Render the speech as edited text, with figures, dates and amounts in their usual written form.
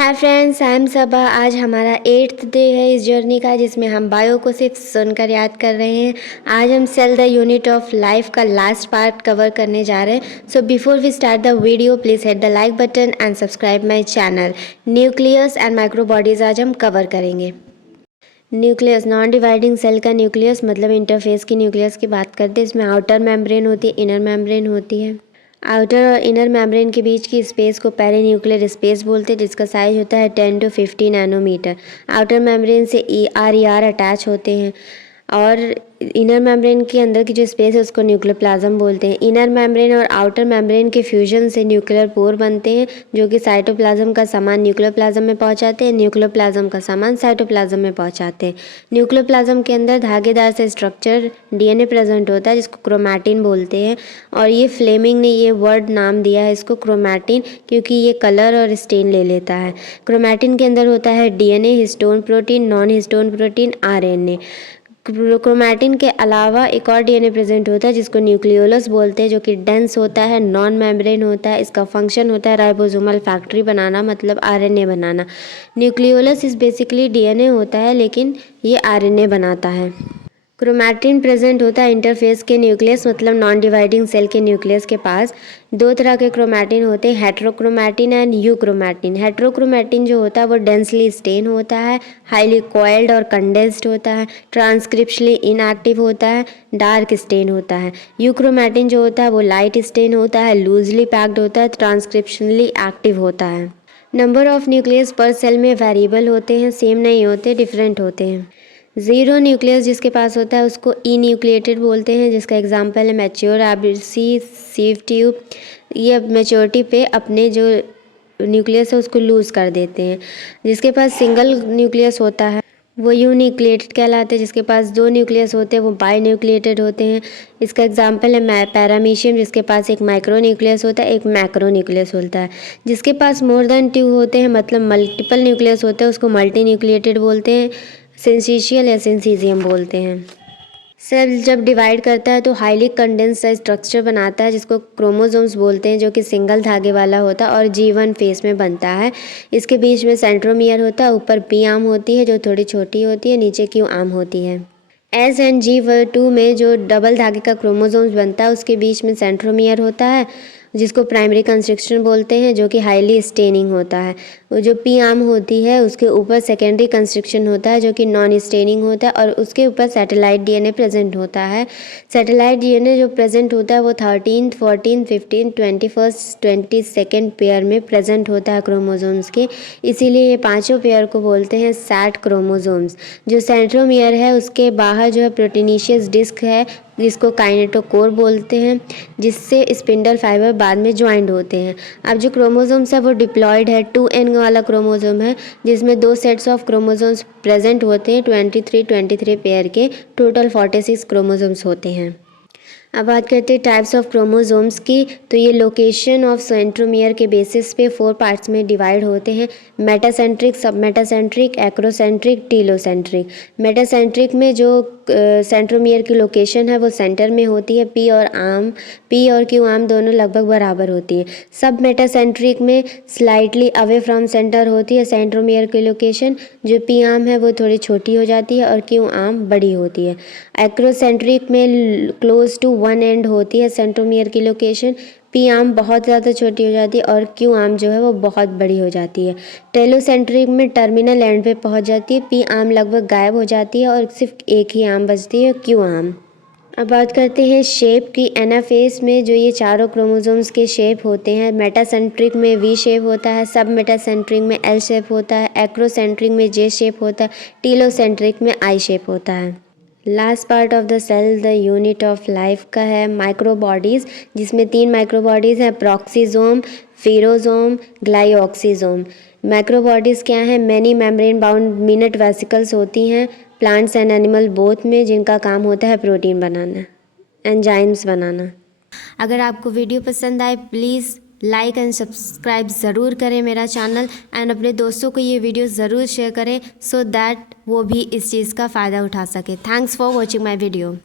Hi friends, I am सबा। आज हमारा 8th day है इस जर्नी का, जिसमें हम बायो को सिर्फ सुनकर याद कर रहे हैं। आज हम cell the unit of life का लास्ट पार्ट कवर करने जा रहे हैं। So before we start the video, please hit the like button and subscribe my channel. Nucleus and microbodies आज हम कवर करेंगे। न्यूक्लियस, नॉन डिवाइडिंग सेल का nucleus मतलब इंटरफेस की न्यूक्लियस की बात करते हैं। इसमें आउटर मेम्ब्रेन होती है, इनर मेम्ब्रेन होती है। आउटर और इनर मेम्ब्रेन के बीच की स्पेस को पेरीन्यूक्लियर स्पेस बोलते हैं, जिसका साइज होता है 10 to 50 नैनोमीटर। आउटर मेम्ब्रेन से ER अटैच होते हैं और इनर मेम्ब्रेन के अंदर की जो स्पेस है उसको न्यूक्लियर प्लाज्म बोलते हैं। इनर मेम्ब्रेन और आउटर मेम्ब्रेन के फ्यूजन से न्यूक्लियर पोर बनते हैं, जो कि साइटोप्लाज्म का सामान न्यूक्लियर प्लाज्म में पहुंचाते हैं, न्यूक्लियर प्लाज्म का सामान साइटोप्लाज्म में पहुंचाते हैं। न्यूक्लियर प्लाज्म के अंदर धागेदार से स्ट्रक्चर DNA प्रेजेंट होता है, जिसको क्रोमैटिन बोलते हैं। और ये फ्लेमिंग ने ये वर्ड नाम दिया है इसको क्रोमैटिन, क्योंकि ये कलर और स्टेन ले लेता है। क्रोमैटिन के अंदर होता है DNA, histone protein, non histone protein, RNA। Chromatin के अलावा एक और DNA प्रेजेंट होता है जिसको न्यूक्लियोलस बोलते हैं, जो कि डेंस होता है, नॉन मेम्ब्रेन होता है। इसका फंक्शन होता है राइबोसोमल फैक्ट्री बनाना, मतलब RNA बनाना। न्यूक्लियोलस इस बेसिकली DNA होता है, लेकिन ये RNA बनाता है। क्रोमैटिन प्रेजेंट होता है इंटरफेस के न्यूक्लियस मतलब नॉन डिवाइडिंग सेल के न्यूक्लियस के पास। दो तरह के क्रोमैटिन होते हैं, हेट्रोक्रोमैटिन एंड यूक्रोमैटिन। हेट्रोक्रोमैटिन जो होता है वो डेंसली स्टेन होता है, हाईली कॉइल्ड और कंडेंस्ड होता है, ट्रांसक्रिप्शनली इनएक्टिव होता है, डार्क स्टेन होता है। यूक्रोमैटिन जो होता है वो लाइट स्टेन होता है, लूजली पैक्ड होता है, ट्रांसक्रिप्शनली एक्टिव होता है। नंबर ऑफ न्यूक्लियस पर सेल में वेरिएबल होते हैं, सेम नहीं होते, डिफरेंट होते हैं। ज़ीरो न्यूक्लियस जिसके पास होता है उसको इन्यूक्लिएटेड बोलते हैं, जिसका एग्जांपल है मैच्योर एबीसी सीव ट्यूब। ये मैच्योरिटी पे अपने जो न्यूक्लियस है उसको लूज़ कर देते हैं। जिसके पास सिंगल न्यूक्लियस होता है वो यून्यूक्लिएटेड कहलाते हैं। जिसके पास दो न्यूक्लियस होते हैं वो बाई न्यूक्लिएटेड होते हैं। इसका एग्जांपल है पैरामीशियम, जिसके पास एक माइक्रो न्यूक्लियस होता है, एक मैक्रो न्यूक्लियस होता है। जिसके पास मोर देन 2 होते हैं मतलब मल्टीपल न्यूक्लियस होते हैं, उसको मल्टी न्यूक्लिएटेड बोलते हैं, सिंसीशियल या सिंसीजियम बोलते हैं। सेल जब डिवाइड करता है तो हाईली कंडेंस्ड स्ट्रक्चर बनाता है, जिसको क्रोमोसोम्स बोलते हैं, जो कि सिंगल धागे वाला होता है और G1 फेस में बनता है। इसके बीच में सेंट्रोमियर होता है, ऊपर P आर्म होती है जो थोड़ी छोटी होती है, नीचे Q आर्म होती है। S एंड G2 में जो डबल धागे का क्रोमोसोम्स बनता है उसके बीच में सेंट्रोमियर होता है, जिसको प्राइमरी कंस्ट्रक्शन बोलते हैं, जो कि हाईली स्टेनिंग होता है। वो जो P आर्म होती है उसके ऊपर सेकेंडरी कंस्ट्रक्शन होता है, जो कि नॉन स्टेनिंग होता है, और उसके ऊपर सैटेलाइट DNA प्रेजेंट होता है। सैटेलाइट DNA जो प्रेजेंट होता है वो 13th, 14th, 15th, 21st, 22nd pair में प्रेजेंट होता है क्रोमोसोम्स के। इसीलिए ये पांचों पेयर को बोलते हैं सैट क्रोमोसोम्स। जो सेंट्रोमियर है उसके बाहर जो है प्रोटीनिशियस डिस्क है, जिसको काइनेटोकोर बोलते हैं, जिससे स्पिंडल फाइबर बाद में ज्वाइंट होते हैं। अब जो क्रोमोसोम्स है वो डिप्लॉयड है, 2n वाला क्रोमोसोम है, जिसमें 2 सेट्स ऑफ क्रोमोसोम्स प्रेजेंट होते हैं, 23 पेयर के। टोटल 46 क्रोमोसोम्स होते हैं। अब बात करते हैं टाइप्स ऑफ क्रोमोसोम्स की। तो ये लोकेशन ऑफ सेंट्रोमियर के बेसिस पे 4 पार्ट्स में डिवाइड होते हैं, मेटासेंट्रिक, सब मेटासेंट्रिक, एक्रोसेंट्रिक, टीलोसेंट्रिक। मेटासेंट्रिक में जो सेंट्रोमियर की लोकेशन है वो सेंटर में होती है, P और Q आर्म दोनों लगभग बराबर होती है। सब मेटासेंट्रिक में स्लाइटली अवे फ्रॉम सेंटर होती है सेंट्रोमियर की लोकेशन, जो P आर्म है वो थोड़ी छोटी हो जाती है और Q आर्म बड़ी होती है। एक्रोसेंट्रिक में क्लोज टू 1 एंड होती है सेंट्रोमियर की लोकेशन, P आर्म बहुत ज़्यादा छोटी हो जाती है और Q आर्म जो है वो बहुत बड़ी हो जाती है। टेलोसेंट्रिक में टर्मिनल एंड पे पहुंच जाती है, P आर्म लगभग गायब हो जाती है और सिर्फ एक ही आर्म बचती है, Q आर्म। अब बात करते हैं शेप की। एनाफेस में जो ये चारों क्रोमोसोम्स के शेप होते हैं, मेटासेंट्रिक में V शेप होता है, सब मेटासेंट्रिक में L शेप होता है, एक्रोसेंट्रिक में J शेप होता है, टीलोसेंट्रिक में I शेप होता है। Last part of the cell the unit of life का है माइक्रोबॉडीज़, जिसमें 3 माइक्रोबॉडीज़ हैं, प्रॉक्सीजोम, फेरोजोम, ग्लाइऑक्सीजोम। माइक्रोबॉडीज़ क्या हैं? Many membrane bound minute vesicles होती हैं प्लांट्स एंड एनिमल बोथ में, जिनका काम होता है प्रोटीन बनाना, एंजाइम्स बनाना। अगर आपको वीडियो पसंद आए प्लीज़ लाइक एंड सब्सक्राइब ज़रूर करें मेरा चैनल, एंड अपने दोस्तों को ये वीडियो ज़रूर शेयर करें, सो दैट वो भी इस चीज़ का फ़ायदा उठा सके। Thanks for watching my video.